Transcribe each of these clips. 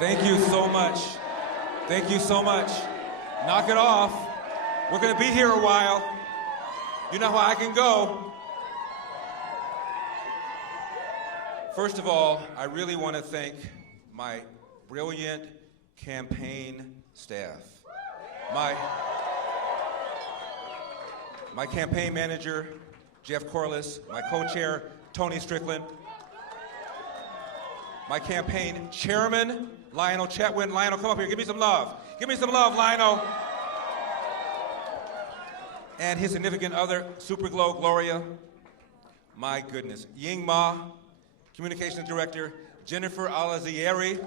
Thank you so much. Thank you so much. Knock it off. We're going to be here a while. You know how I can go. First of all, I really want to thank my brilliant campaign staff. My campaign manager, Jeff Corliss, my co-chair, Tony Strickland, my campaign chairman, Lionel Chetwin. Lionel, come up here. Give me some love. Give me some love, Lionel. And his significant other, Superglow Gloria. My goodness. Ying Ma, communications director, Jennifer Alazieri.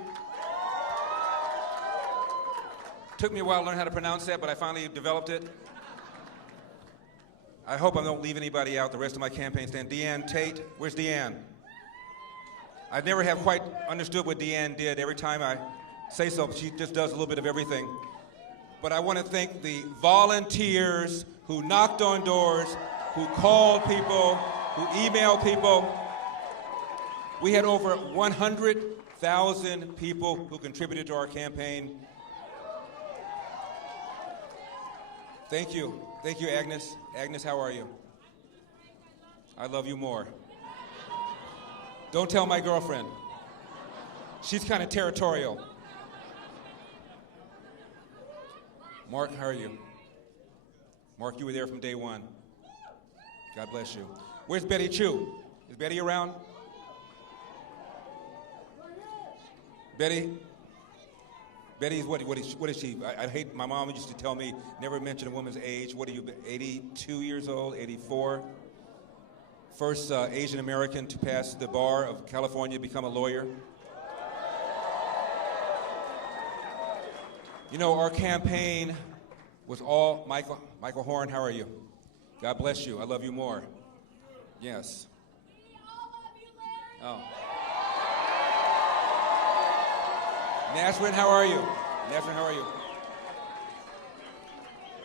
Took me a while to learn how to pronounce that, but I finally developed it. I hope I don't leave anybody out, the rest of my campaign stand. Deanne Tate, where's Deanne? I never have quite understood what Deanne did. Every time I say so, she just does a little bit of everything. But I want to thank the volunteers who knocked on doors, who called people, who emailed people. We had over 100,000 people who contributed to our campaign. Thank you. Thank you, Agnes. Agnes, how are you? I love you more. Don't tell my girlfriend. She's kind of territorial. Mark, how are you? Mark, you were there from day one. God bless you. Where's Betty Chu? Is Betty around? Betty? Betty's what is she? I hate, my mom used to tell me, never mention a woman's age. What are you, 82 years old, 84? First Asian American to pass the bar of California, become a lawyer. You know, our campaign was all, Michael Horn, how are you? God bless you, I love you more. Yes. Oh. Nashwin, how are you? Nashwin, how are you?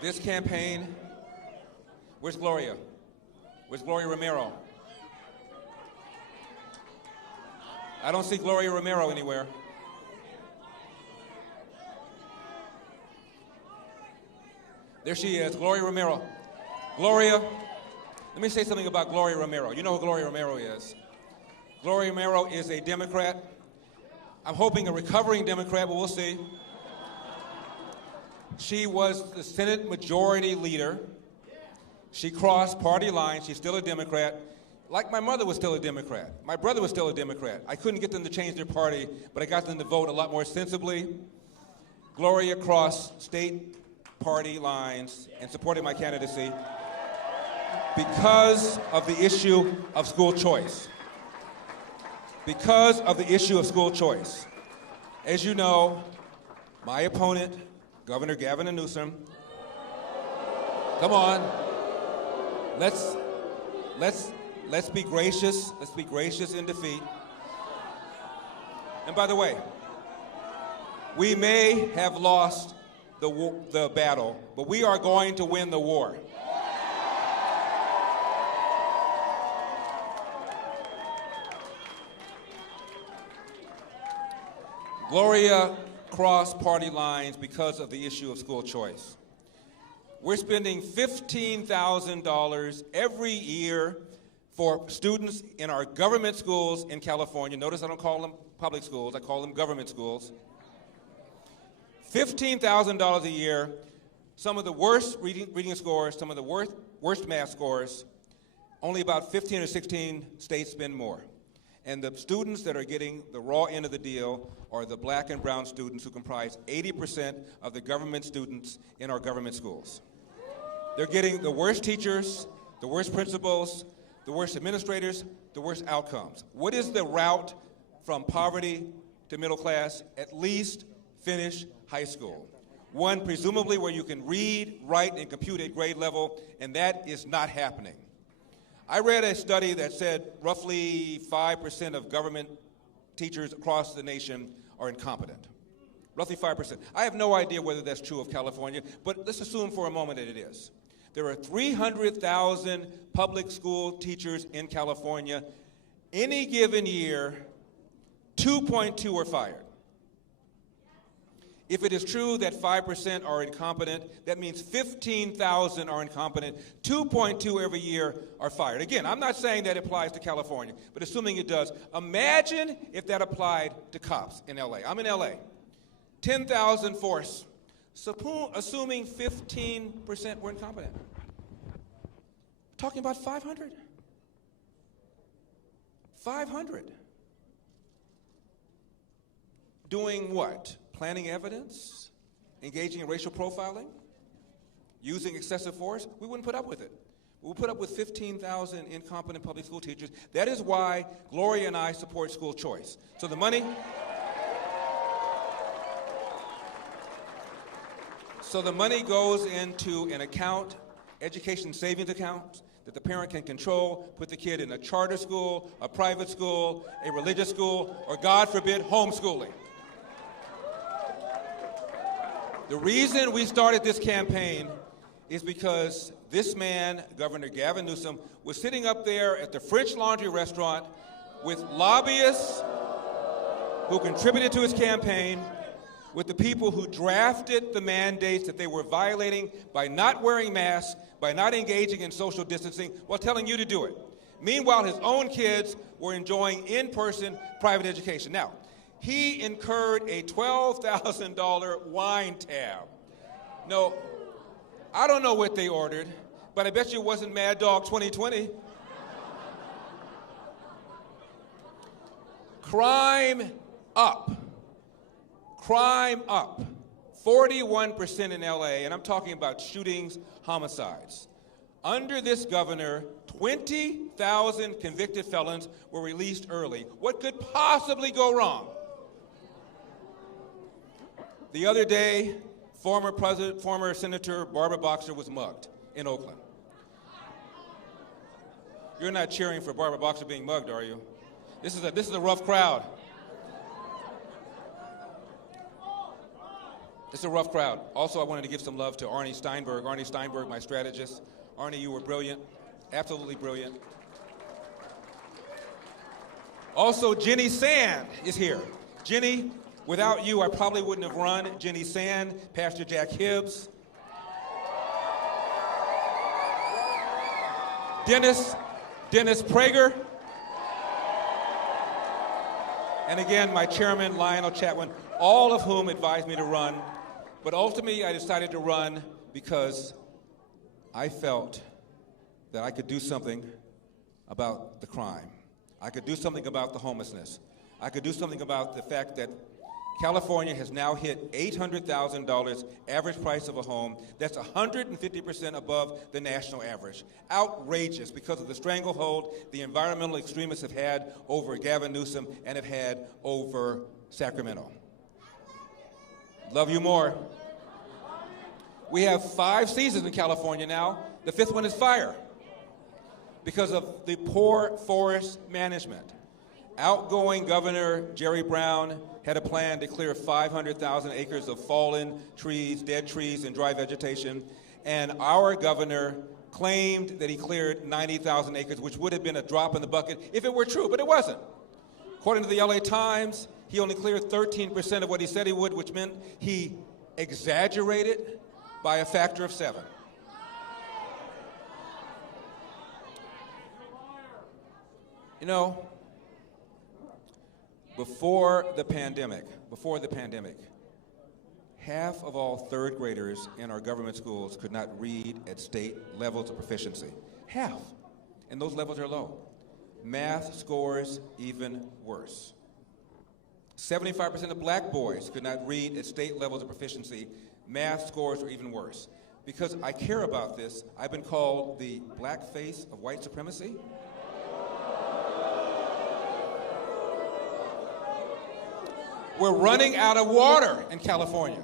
This campaign, where's Gloria? Where's Gloria Romero? I don't see Gloria Romero anywhere. There she is, Gloria Romero. Gloria, let me say something about Gloria Romero. You know who Gloria Romero is. Gloria Romero is a Democrat. I'm hoping a recovering Democrat, but we'll see. She was the Senate Majority Leader. She crossed party lines. She's still a Democrat. Like my mother was still a Democrat. My brother was still a Democrat. I couldn't get them to change their party, but I got them to vote a lot more sensibly. Gloria crossed state party lines and supported my candidacy because of the issue of school choice. Because of the issue of school choice. As you know, my opponent, Governor Gavin Newsom, come on, let's be gracious. Let's be gracious in defeat. And by the way, we may have lost the battle, but we are going to win the war. Gloria crossed party lines because of the issue of school choice. We're spending $15,000 every year for students in our government schools in California. Notice I don't call them public schools, I call them government schools. $15,000 a year, some of the worst reading scores, some of the worst math scores. Only about 15 or 16 states spend more. And the students that are getting the raw end of the deal are the black and brown students who comprise 80% of the government students in our government schools. They're getting the worst teachers, the worst principals, the worst administrators, the worst outcomes. What is the route from poverty to middle class? At least finish high school. One, presumably where you can read, write, and compute at grade level, and that is not happening. I read a study that said roughly 5% of government teachers across the nation are incompetent. Roughly 5%. I have no idea whether that's true of California, but let's assume for a moment that it is. There are 300,000 public school teachers in California. Any given year, 2.2 are fired. If it is true that 5% are incompetent, that means 15,000 are incompetent, 2.2 every year are fired. Again, I'm not saying that applies to California, but assuming it does, imagine if that applied to cops in LA. I'm in LA. 10,000 force, assuming 15% were incompetent. Talking about 500. 500. Doing what? Planting evidence? Engaging in racial profiling? Using excessive force? We wouldn't put up with it. We would put up with 15,000 incompetent public school teachers. That is why Gloria and I support school choice. So the money goes into an account, education savings account, that the parent can control, put the kid in a charter school, a private school, a religious school, or God forbid, homeschooling. The reason we started this campaign is because this man, Governor Gavin Newsom, was sitting up there at the French Laundry restaurant with lobbyists who contributed to his campaign, with the people who drafted the mandates that they were violating by not wearing masks, by not engaging in social distancing, while telling you to do it. Meanwhile, his own kids were enjoying in-person private education. Now, he incurred a $12,000 wine tab. No, I don't know what they ordered, but I bet you it wasn't Mad Dog 2020. Crime up. Crime up. 41% in LA, and I'm talking about shootings, homicides. Under this governor, 20,000 convicted felons were released early. What could possibly go wrong? The other day, former Senator Barbara Boxer was mugged in Oakland. You're not cheering for Barbara Boxer being mugged, are you? This is a rough crowd. It's a rough crowd. Also, I wanted to give some love to Arnie Steinberg. Arnie Steinberg, my strategist. Arnie, you were brilliant, absolutely brilliant. Also, Jenny Sand is here. Jenny, without you, I probably wouldn't have run. Jenny Sand, Pastor Jack Hibbs. Dennis Prager. And again, my chairman, Lionel Chatwin, all of whom advised me to run. But ultimately, I decided to run because I felt that I could do something about the crime. I could do something about the homelessness. I could do something about the fact that California has now hit $800,000 average price of a home. That's 150% above the national average. Outrageous because of the stranglehold the environmental extremists have had over Gavin Newsom and have had over Sacramento. Love you more. We have 5 seasons in California now. The 5th one is fire because of the poor forest management. Outgoing Governor Jerry Brown had a plan to clear 500,000 acres of fallen trees, dead trees, and dry vegetation. And our governor claimed that he cleared 90,000 acres, which would have been a drop in the bucket if it were true, but it wasn't. According to the LA Times, he only cleared 13% of what he said he would, which meant he exaggerated by a factor of 7. You know, before the pandemic, half of all 3rd graders in our government schools could not read at state levels of proficiency. Half. And those levels are low. Math scores even worse. 75% of black boys could not read at state levels of proficiency. Math scores are even worse. Because I care about this, I've been called the black face of white supremacy. We're running out of water in California.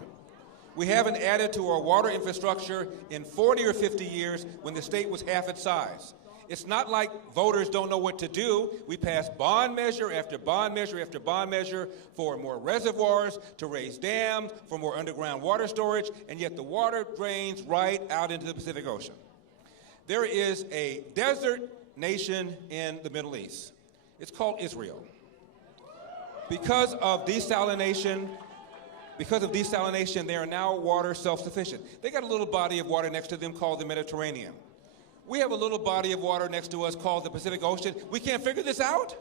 We haven't added to our water infrastructure in 40 or 50 years when the state was half its size. It's not like voters don't know what to do. We passed bond measure after bond measure after bond measure for more reservoirs, to raise dams, for more underground water storage, and yet the water drains right out into the Pacific Ocean. There is a desert nation in the Middle East. It's called Israel. Because of desalination Because of desalination, they are now water self-sufficient. They got a little body of water next to them called the Mediterranean. We have a little body of water next to us called the Pacific Ocean. We can't figure this out?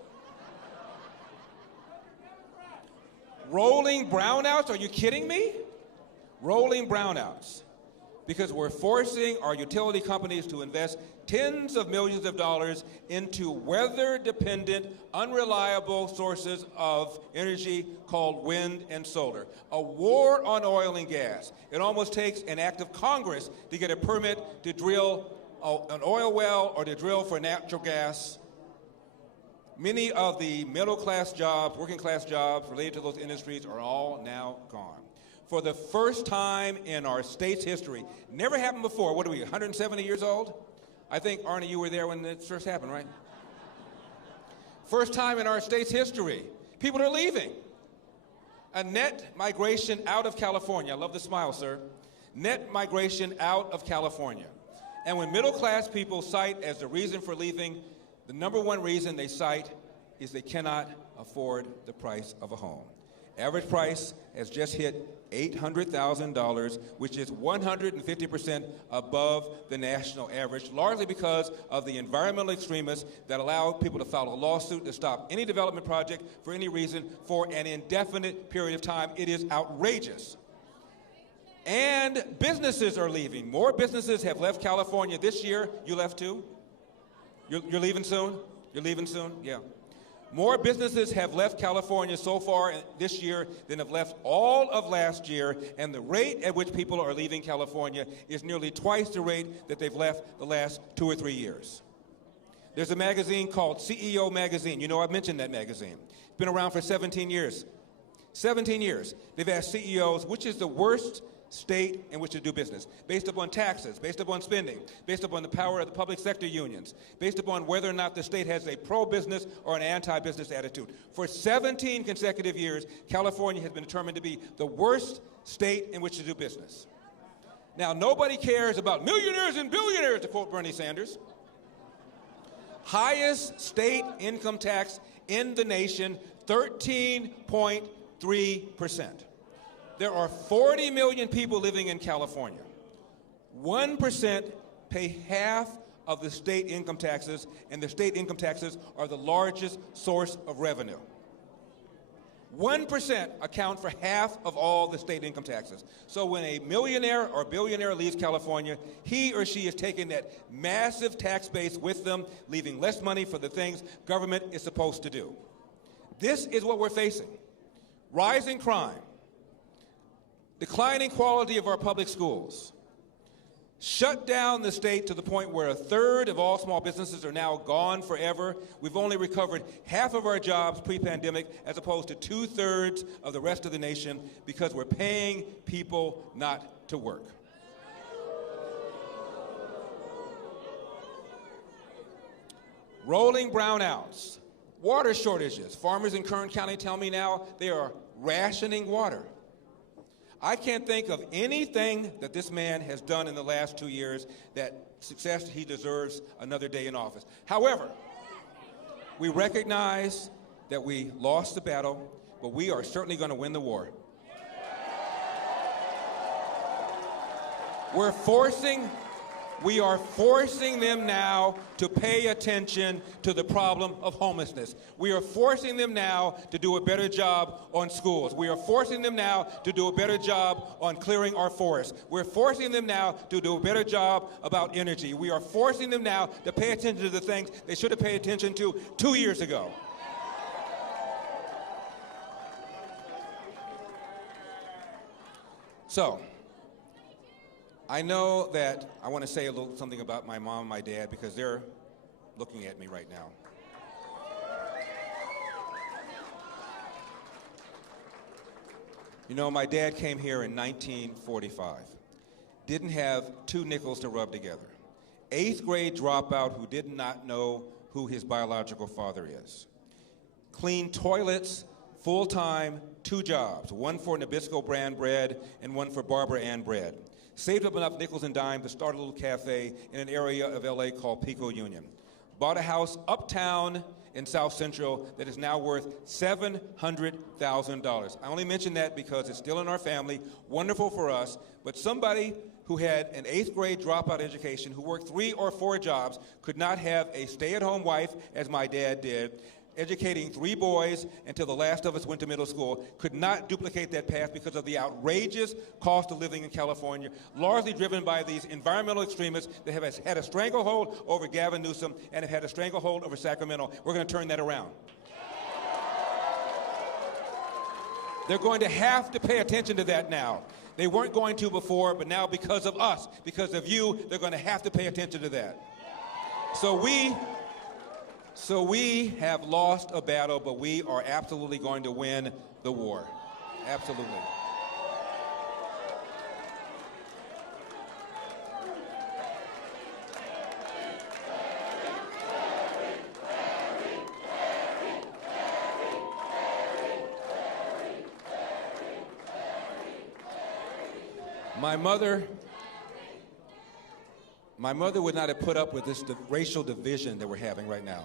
Rolling brownouts? Are you kidding me? Rolling brownouts. Because we're forcing our utility companies to invest tens of millions of dollars into weather-dependent, unreliable sources of energy called wind and solar. A war on oil and gas. It almost takes an act of Congress to get a permit to drill an oil well or to drill for natural gas. Many of the middle-class jobs, working-class jobs related to those industries are all now gone. For the first time in our state's history, never happened before. What are we, 170 years old? I think, Arnie, you were there when it first happened, right? First time in our state's history. People are leaving. A net migration out of California. I love the smile, sir. Net migration out of California. And when middle-class people cite as the reason for leaving, the number one reason they cite is they cannot afford the price of a home. Average price has just hit $800,000, which is 150% above the national average, largely because of the environmental extremists that allow people to file a lawsuit to stop any development project for any reason for an indefinite period of time. It is outrageous. And businesses are leaving. More businesses have left California this year. You left too? You're leaving soon? You're leaving soon? Yeah. More businesses have left California so far this year than have left all of last year, and the rate at which people are leaving California is nearly twice the rate that they've left the last 2 or 3 years. There's a magazine called CEO Magazine. You know, I've mentioned that magazine. It's been around for 17 years. 17 years. They've asked CEOs, which is the worst state in which to do business, based upon taxes, based upon spending, based upon the power of the public sector unions, based upon whether or not the state has a pro-business or an anti-business attitude. For 17 consecutive years, California has been determined to be the worst state in which to do business. Now, nobody cares about millionaires and billionaires, to quote Bernie Sanders. Highest state income tax in the nation, 13.3%. There are 40 million people living in California. 1% pay half of the state income taxes, and the state income taxes are the largest source of revenue. 1% account for half of all the state income taxes. So when a millionaire or billionaire leaves California, he or she is taking that massive tax base with them, leaving less money for the things government is supposed to do. This is what we're facing. Rising crime. Declining quality of our public schools. Shut down the state to the point where 1/3 of all small businesses are now gone forever. We've only recovered half of our jobs pre-pandemic as opposed to 2/3 of the rest of the nation because we're paying people not to work. Rolling brownouts. Water shortages. Farmers in Kern County tell me now they are rationing water. I can't think of anything that this man has done in the last 2 years that suggests he deserves another day in office. However, we recognize that we lost the battle, but we are certainly going to win the war. We are forcing them now to pay attention to the problem of homelessness. We are forcing them now to do a better job on schools. We are forcing them now to do a better job on clearing our forests. We're forcing them now to do a better job about energy. We are forcing them now to pay attention to the things they should have paid attention to 2 years ago. So, I know that I want to say something about my mom and my dad because they're looking at me right now. You know, my dad came here in 1945. Didn't have 2 nickels to rub together. 8th grade dropout who did not know who his biological father is. Cleaned toilets, full-time, 2 jobs, one for Nabisco brand bread and one for Barbara Ann bread. Saved up enough nickels and dimes to start a little cafe in an area of LA called Pico Union. Bought a house uptown in South Central that is now worth $700,000. I only mention that because it's still in our family, wonderful for us, but somebody who had an 8th grade dropout education, who worked 3 or 4 jobs, could not have a stay-at-home wife, as my dad did, educating 3 boys until the last of us went to middle school, could not duplicate that path because of the outrageous cost of living in California, largely driven by these environmental extremists that have had a stranglehold over Gavin Newsom and have had a stranglehold over Sacramento. We're going to turn that around. They're going to have to pay attention to that now. They weren't going to before, but now because of us, because of you, they're going to have to pay attention to that. So we have lost a battle, but we are absolutely going to win the war. Absolutely. My mother would not have put up with this racial division that we're having right now.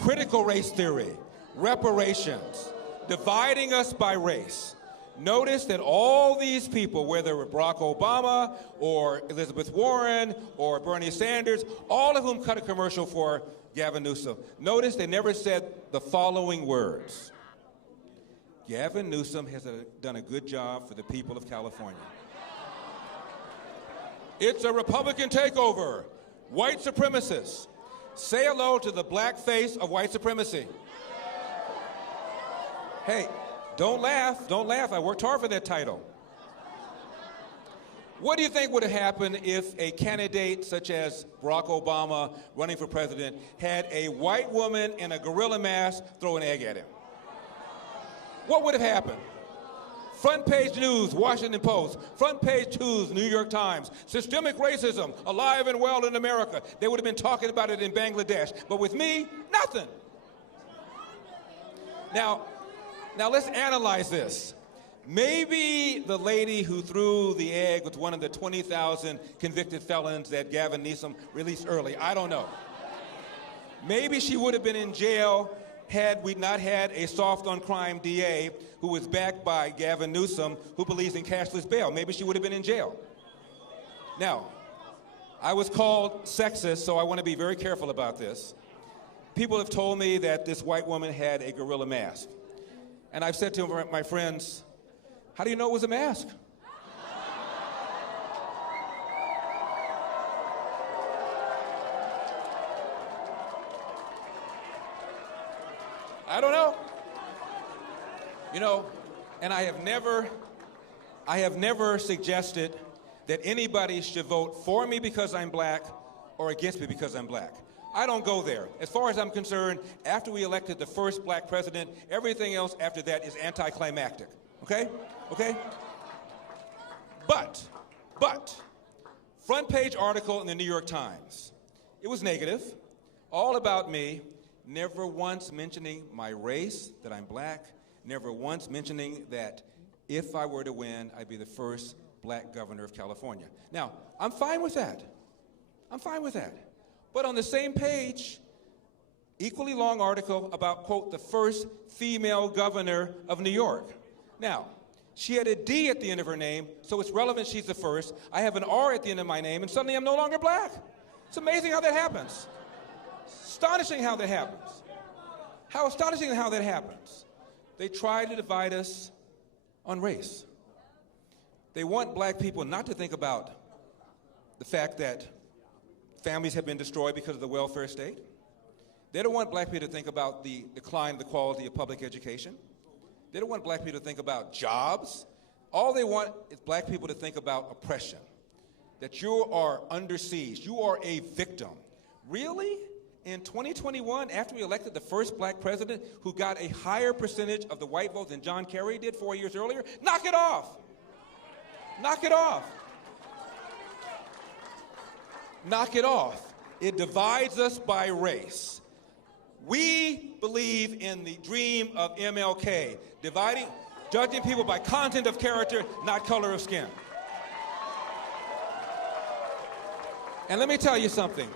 Critical race theory, reparations, dividing us by race. Notice that all these people, whether Barack Obama or Elizabeth Warren or Bernie Sanders, all of whom cut a commercial for Gavin Newsom, notice they never said the following words: Gavin Newsom has done a good job for the people of California. It's a Republican takeover. White supremacists. Say hello to the black face of white supremacy. Hey, don't laugh. Don't laugh. I worked hard for that title. What do you think would have happened if a candidate such as Barack Obama running for president had a white woman in a gorilla mask throw an egg at him? What would have happened? Front page news, Washington Post. Front page news, New York Times. Systemic racism, alive and well in America. They would have been talking about it in Bangladesh. But with me, nothing. Now let's analyze this. Maybe the lady who threw the egg was one of the 20,000 convicted felons that Gavin Newsom released early. I don't know. Maybe she would have been in jail had we not had a soft-on-crime DA who was backed by Gavin Newsom, who believes in cashless bail. Maybe she would have been in jail. Now, I was called sexist, so I want to be very careful about this. People have told me that this white woman had a gorilla mask. And I've said to my friends, how do you know it was a mask? I don't know. You know, and I have never suggested that anybody should vote for me because I'm black or against me because I'm black. I don't go there. As far as I'm concerned, after we elected the first black president, everything else after that is anticlimactic. Okay? Okay? But, front page article in the New York Times. It was negative, all about me, never once mentioning my race, that I'm black, never once mentioning that if I were to win, I'd be the first black governor of California. Now, I'm fine with that. I'm fine with that. But on the same page, equally long article about, quote, the first female governor of New York. Now, she had a D at the end of her name, so it's relevant she's the first. I have an R at the end of my name, and suddenly I'm no longer black. It's amazing how that happens. Astonishing how that happens. How astonishing how that happens. They try to divide us on race. They want black people not to think about the fact that families have been destroyed because of the welfare state. They don't want black people to think about the decline of the quality of public education. They don't want black people to think about jobs. All they want is black people to think about oppression, that you are under siege, you are a victim. Really? In 2021, after we elected the first black president who got a higher percentage of the white vote than John Kerry did 4 years earlier? Knock it off. Knock it off. Knock it off. It divides us by race. We believe in the dream of MLK, judging people by content of character, not color of skin. And let me tell you something.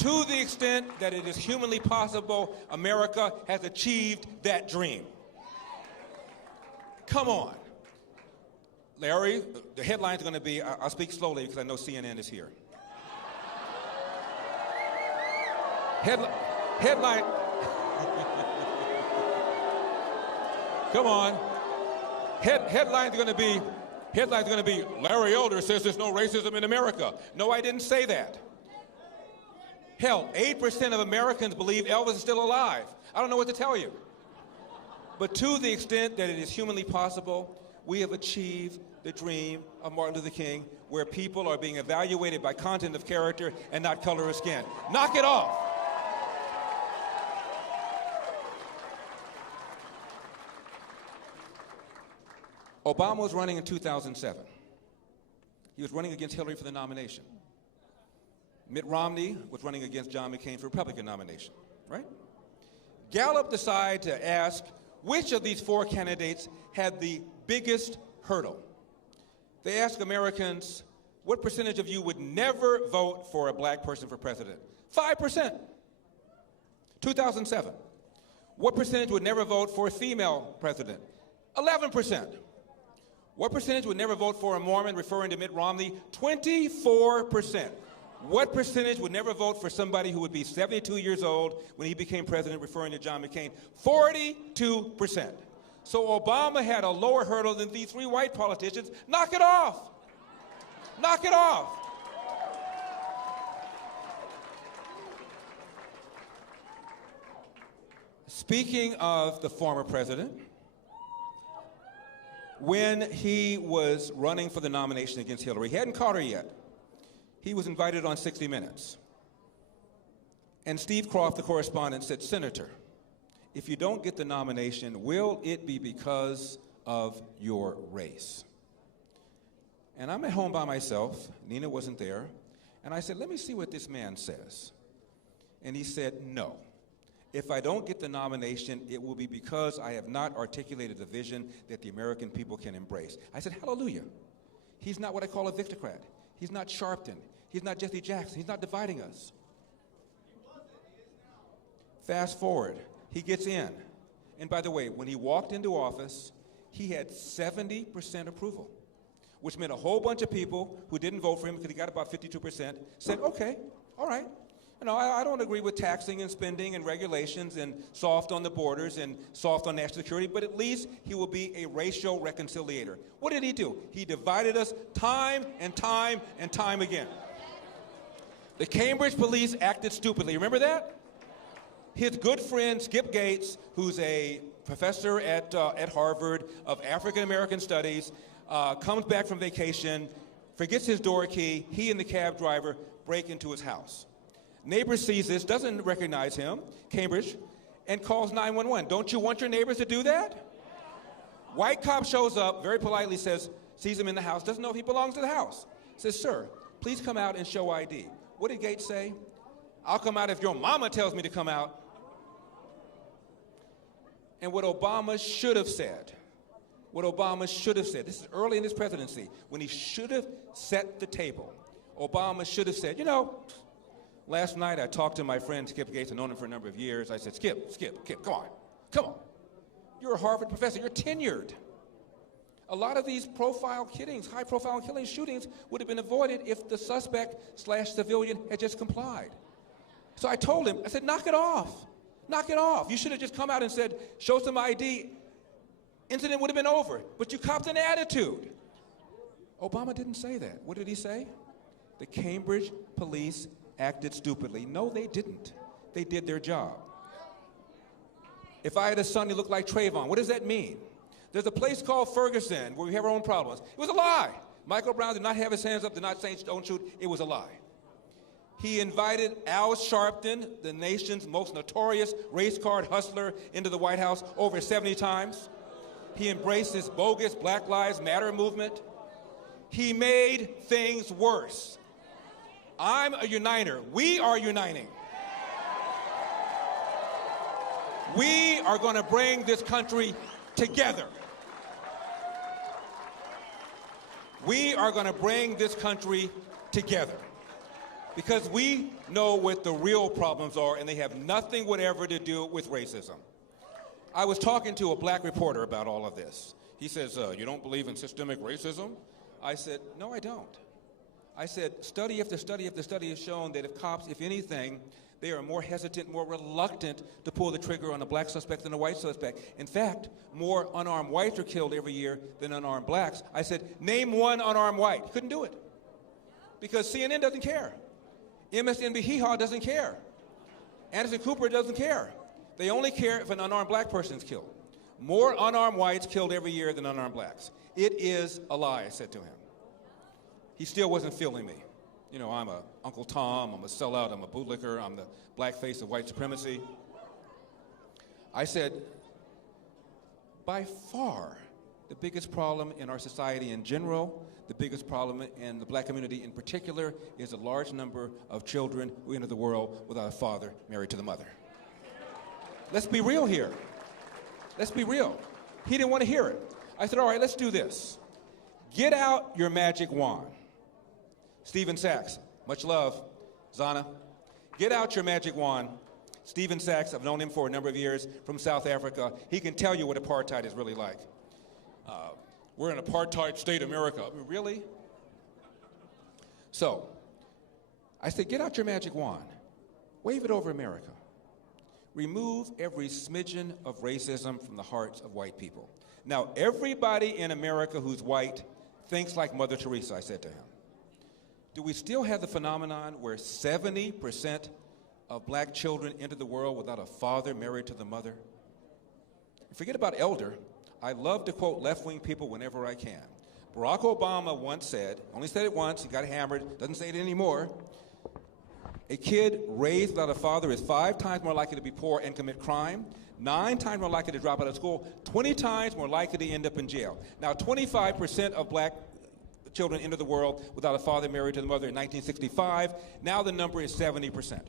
To the extent that it is humanly possible, America has achieved that dream. Come on. Larry, the headline's going to be, I'll speak slowly because I know CNN is here. Headline. Come on. Headline's going to be, Larry Elder says there's no racism in America. No, I didn't say that. Hell, 8% of Americans believe Elvis is still alive. I don't know what to tell you. But to the extent that it is humanly possible, we have achieved the dream of Martin Luther King, where people are being evaluated by content of character and not color of skin. Knock it off. Obama was running in 2007. He was running against Hillary for the nomination. Mitt Romney was running against John McCain for Republican nomination, right? Gallup decided to ask which of these four candidates had the biggest hurdle. They asked Americans, what percentage of you would never vote for a black person for president? 5%. 2007. What percentage would never vote for a female president? 11%. What percentage would never vote for a Mormon, referring to Mitt Romney? 24%. What percentage would never vote for somebody who would be 72 years old when he became president, referring to John McCain? 42%. So Obama had a lower hurdle than these three white politicians. Knock it off. Knock it off. Speaking of the former president, when he was running for the nomination against Hillary, he hadn't caught her yet. He was invited on 60 Minutes. And Steve Croft, the correspondent, said, Senator, if you don't get the nomination, will it be because of your race? And I'm at home by myself. Nina wasn't there. And I said, let me see what this man says. And he said, no. If I don't get the nomination, it will be because I have not articulated a vision that the American people can embrace. I said, hallelujah. He's not what I call a victocrat. He's not Sharpton. He's not Jesse Jackson. He's not dividing us. Fast forward. He gets in. And by the way, when he walked into office, he had 70% approval, which meant a whole bunch of people who didn't vote for him because he got about 52% said, okay, all right. You know, I don't agree with taxing and spending and regulations and soft on the borders and soft on national security, but at least he will be a racial reconciliator. What did he do? He divided us time and time and time again. The Cambridge police acted stupidly. Remember that? His good friend, Skip Gates, who's a professor at Harvard of African American studies, comes back from vacation, forgets his door key. He and the cab driver break into his house. Neighbor sees this, doesn't recognize him, Cambridge, and calls 911. Don't you want your neighbors to do that? White cop shows up, very politely sees him in the house, doesn't know if he belongs to the house. Says, sir, please come out and show ID. What did Gates say? I'll come out if your mama tells me to come out. And what Obama should have said, this is early in his presidency, when he should have set the table, Obama should have said, you know, last night I talked to my friend Skip Gates. I've known him for a number of years. I said, Skip, come on. You're a Harvard professor. You're tenured. A lot of these high-profile killing shootings would have been avoided if the suspect/civilian had just complied. So I told him, I said, knock it off. Knock it off. You should have just come out and said, show some ID. Incident would have been over. But you copped an attitude. Obama didn't say that. What did he say? The Cambridge police acted stupidly. No, they didn't. They did their job. If I had a son who looked like Trayvon, what does that mean? There's a place called Ferguson where we have our own problems. It was a lie. Michael Brown did not have his hands up, did not say don't shoot. It was a lie. He invited Al Sharpton, the nation's most notorious race card hustler, into the White House over 70 times. He embraced this bogus Black Lives Matter movement. He made things worse. I'm a uniter. We are uniting. We are going to bring this country together. We are going to bring this country together. Because we know what the real problems are, and they have nothing whatever to do with racism. I was talking to a black reporter about all of this. He says, you don't believe in systemic racism? I said, no, I don't. I said, study after study after study has shown that if cops, if anything, they are more hesitant, more reluctant to pull the trigger on a black suspect than a white suspect. In fact, more unarmed whites are killed every year than unarmed blacks. I said, name one unarmed white. He couldn't do it. Because CNN doesn't care. MSNBC Hee-Haw doesn't care. Anderson Cooper doesn't care. They only care if an unarmed black person is killed. More unarmed whites killed every year than unarmed blacks. It is a lie, I said to him. He still wasn't feeling me. You know, I'm a Uncle Tom, I'm a sellout, I'm a bootlicker, I'm the black face of white supremacy. I said, by far, the biggest problem in our society in general, the biggest problem in the black community in particular, is a large number of children who enter the world without a father married to the mother. Let's be real here. Let's be real. He didn't want to hear it. I said, all right, let's do this. Get out your magic wand. Stephen Sachs, much love, Zana. Get out your magic wand. Stephen Sachs, I've known him for a number of years, from South Africa. He can tell you what apartheid is really like. We're an apartheid state, America. I mean, really? So, I said, get out your magic wand. Wave it over America. Remove every smidgen of racism from the hearts of white people. Now, everybody in America who's white thinks like Mother Teresa, I said to him. Do we still have the phenomenon where 70% of black children enter the world without a father married to the mother? Forget about elder. I love to quote left-wing people whenever I can. Barack Obama once said, only said it once, he got hammered, doesn't say it anymore, a kid raised without a father is 5 times more likely to be poor and commit crime, 9 times more likely to drop out of school, 20 times more likely to end up in jail. Now, 25% of black children enter the world without a father married to the mother in 1965. Now the number is 70%.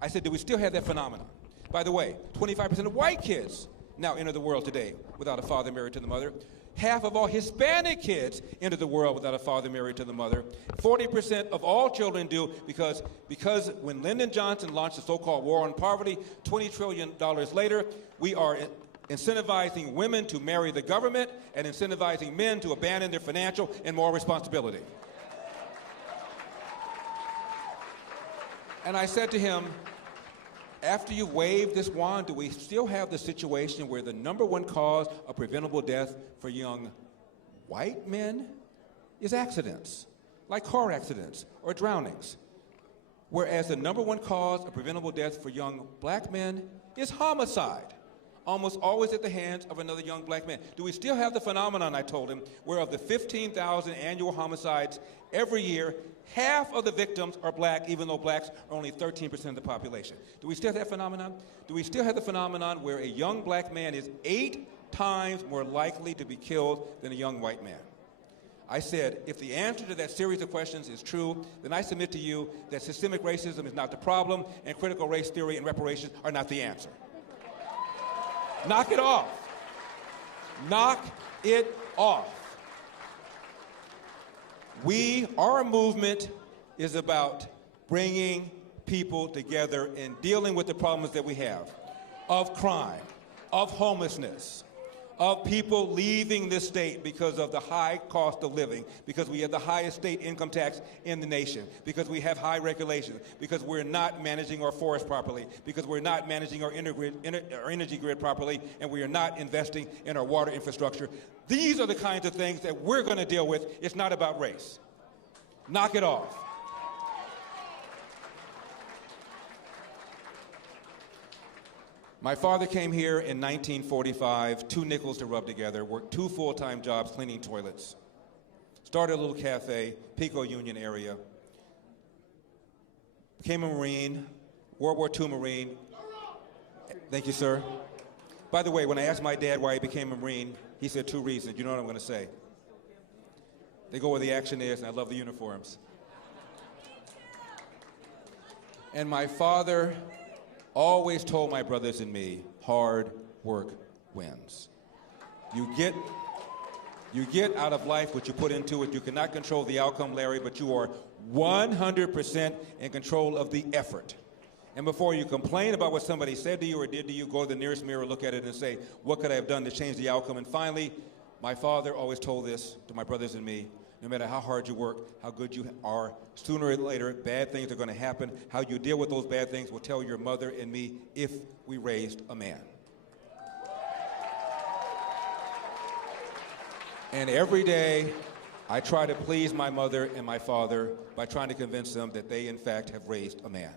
I said, do we still have that phenomenon? By the way, 25% of white kids now enter the world today without a father married to the mother. Half of all Hispanic kids enter the world without a father married to the mother. 40% of all children do because when Lyndon Johnson launched the so-called war on poverty, $20 trillion later, we are incentivizing women to marry the government and incentivizing men to abandon their financial and moral responsibility. And I said to him, after you wave this wand, do we still have the situation where the number one cause of preventable death for young white men is accidents, like car accidents or drownings, whereas the number one cause of preventable death for young black men is homicide, almost always at the hands of another young black man? Do we still have the phenomenon, I told him, where of the 15,000 annual homicides every year, half of the victims are black, even though blacks are only 13% of the population? Do we still have that phenomenon? Do we still have the phenomenon where a young black man is 8 times more likely to be killed than a young white man? I said, if the answer to that series of questions is true, then I submit to you that systemic racism is not the problem, and critical race theory and reparations are not the answer. Knock it off. Knock it off. Our movement is about bringing people together and dealing with the problems that we have of crime, of homelessness, of people leaving this state because of the high cost of living, because we have the highest state income tax in the nation, because we have high regulations, because we're not managing our forests properly, because we're not managing our energy grid properly, and we are not investing in our water infrastructure. These are the kinds of things that we're going to deal with. It's not about race. Knock it off. My father came here in 1945, 2 nickels to rub together, worked 2 full-time jobs cleaning toilets, started a little cafe, Pico Union area, became a Marine, World War II Marine. Thank you, sir. By the way, when I asked my dad why he became a Marine, he said 2 reasons. You know what I'm going to say? They go where the action is, and I love the uniforms. And my father always told my brothers and me, hard work wins. You get You get out of life what you put into it. You cannot control the outcome, Larry, but you are 100% in control of the effort. And before you complain about what somebody said to you or did to you, go to the nearest mirror, look at it, and say, what could I have done to change the outcome? And finally, my father always told this to my brothers and me: no matter how hard you work, how good you are, sooner or later, bad things are going to happen. How you deal with those bad things will tell your mother and me if we raised a man. And every day, I try to please my mother and my father by trying to convince them that they, in fact, have raised a man.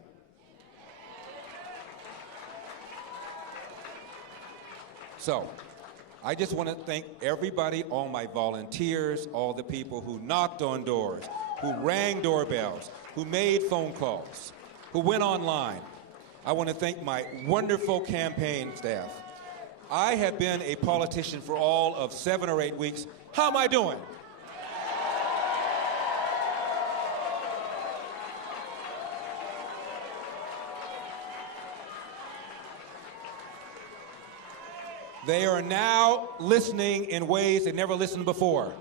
So, I just want to thank everybody, all my volunteers, all the people who knocked on doors, who rang doorbells, who made phone calls, who went online. I want to thank my wonderful campaign staff. I have been a politician for all of 7 or 8 weeks. How am I doing? They are now listening in ways they never listened before.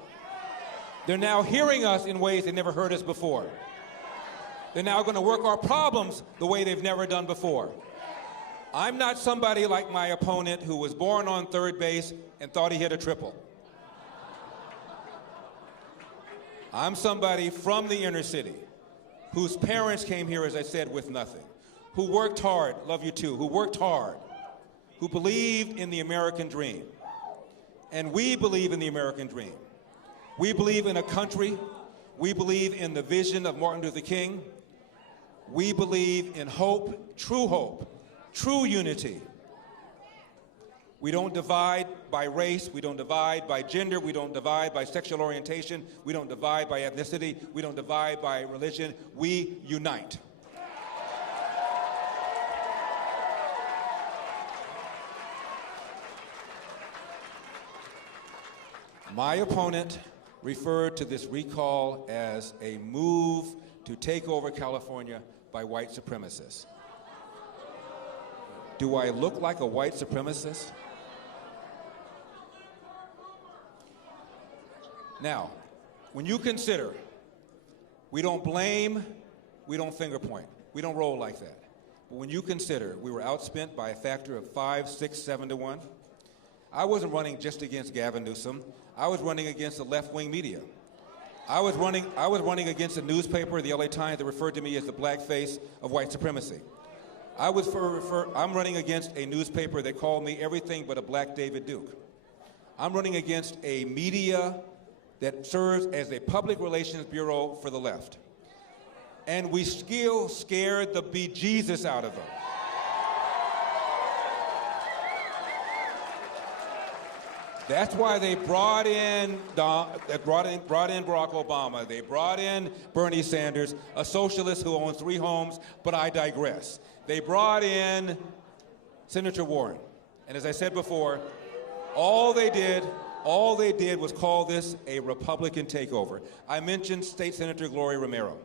They're now hearing us in ways they never heard us before. They're now going to work our problems the way they've never done before. I'm not somebody like my opponent who was born on third base and thought he hit a triple. I'm somebody from the inner city whose parents came here, as I said, with nothing, who worked hard, love you too, who worked hard, who believed in the American dream. And we believe in the American dream. We believe in a country. We believe in the vision of Martin Luther King. We believe in hope, true unity. We don't divide by race. We don't divide by gender. We don't divide by sexual orientation. We don't divide by ethnicity. We don't divide by religion. We unite. My opponent referred to this recall as a move to take over California by white supremacists. Do I look like a white supremacist? Now, when you consider, we don't blame, we don't finger point, we don't roll like that. But when you consider we were outspent by a factor of 5, 6, 7 to 1, I wasn't running just against Gavin Newsom. I was running against the left-wing media. I was running against a newspaper, the LA Times, that referred to me as the blackface of white supremacy. I'm running against a newspaper that called me everything but a black David Duke. I'm running against a media that serves as a public relations bureau for the left. And we still scared the bejesus out of them. That's why they brought in Barack Obama. They brought in Bernie Sanders, a socialist who owns 3 homes, but I digress. They brought in Senator Warren. And as I said before, all they did was call this a Republican takeover. I mentioned State Senator Gloria Romero.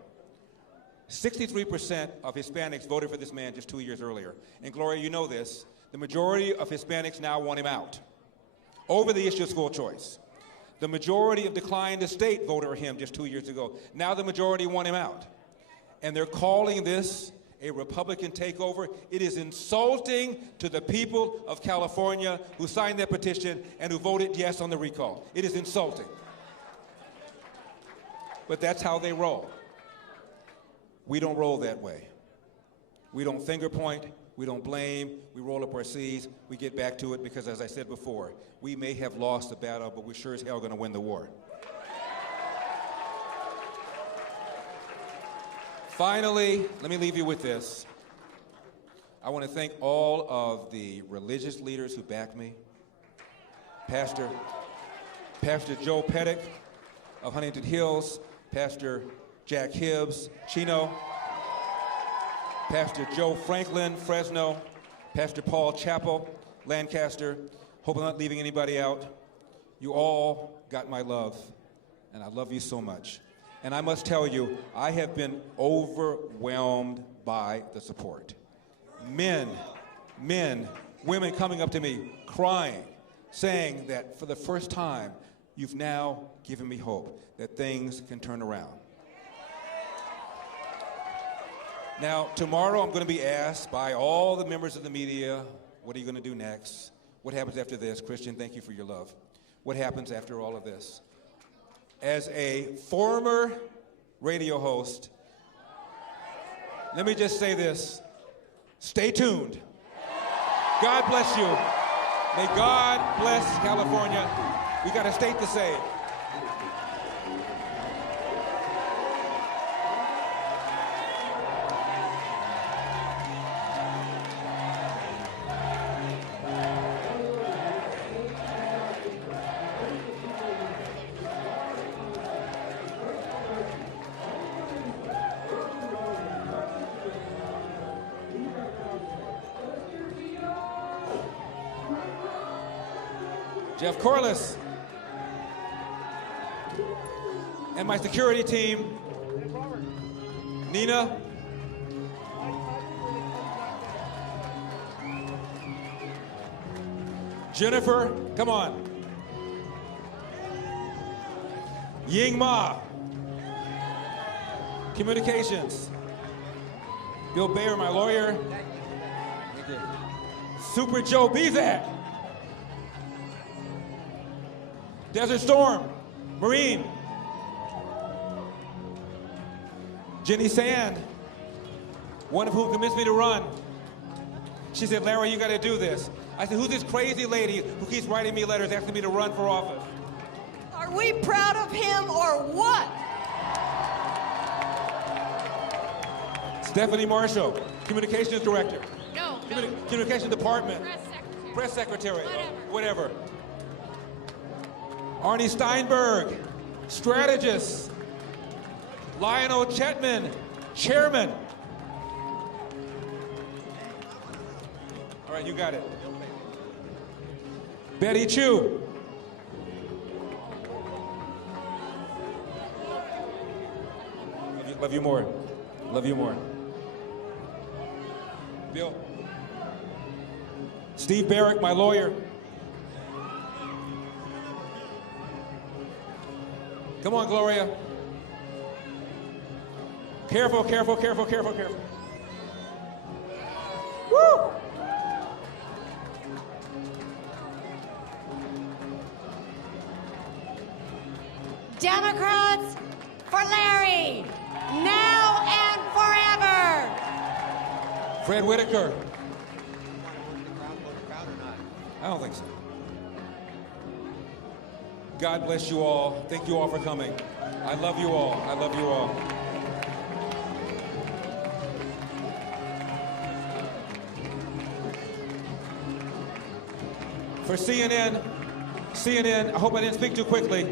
63% of Hispanics voted for this man just 2 years earlier. And Gloria, you know this, the majority of Hispanics now want him out over the issue of school choice. The majority of declined the state voted for him just 2 years ago. Now the majority want him out. And they're calling this a Republican takeover. It is insulting to the people of California who signed that petition and who voted yes on the recall. It is insulting. But that's how they roll. We don't roll that way. We don't finger point. We don't blame. We roll up our sleeves. We get back to it because, as I said before, we may have lost the battle, but we're sure as hell going to win the war. Finally, let me leave you with this. I want to thank all of the religious leaders who back me. Pastor Joe Pettick of Huntington Hills, Pastor Jack Hibbs, Chino, Pastor Joe Franklin, Fresno, Pastor Paul Chappell, Lancaster. Hope I'm not leaving anybody out. You all got my love, and I love you so much. And I must tell you, I have been overwhelmed by the support. Men, women coming up to me, crying, saying that for the first time, You've now given me hope that things can turn around. Now, tomorrow I'm going to be asked by all the members of the media, what are you going to do next? What happens after this? Christian, thank you for your love. What happens after all of this? As a former radio host, let me just say this. Stay tuned. God bless you. May God bless California. We got a state to save. Jeff Corliss and my security team, Nina, Jennifer, come on, Ying Ma, communications, Bill Bayer, my lawyer, Super Joe Bezak, Desert Storm, Marine, Jenny Sand, one of whom convinced me to run. She said, Larry, you got to do this. I said, who's this crazy lady who keeps writing me letters asking me to run for office? Are we proud of him or what? Stephanie Marshall, Communications Director. No. Communications Department. Press secretary. Whatever. Arnie Steinberg, strategist. Lionel Chetman, chairman. All right, you got it. Betty Chu. Love you more. Love you more. Bill. Steve Barrick, my lawyer. Come on, Gloria. Careful. Woo! Democrats for Larry, now and forever. Fred Whitaker. I don't think so. God bless you all. Thank you all for coming. I love you all. I love you all. For CNN, I hope I didn't speak too quickly.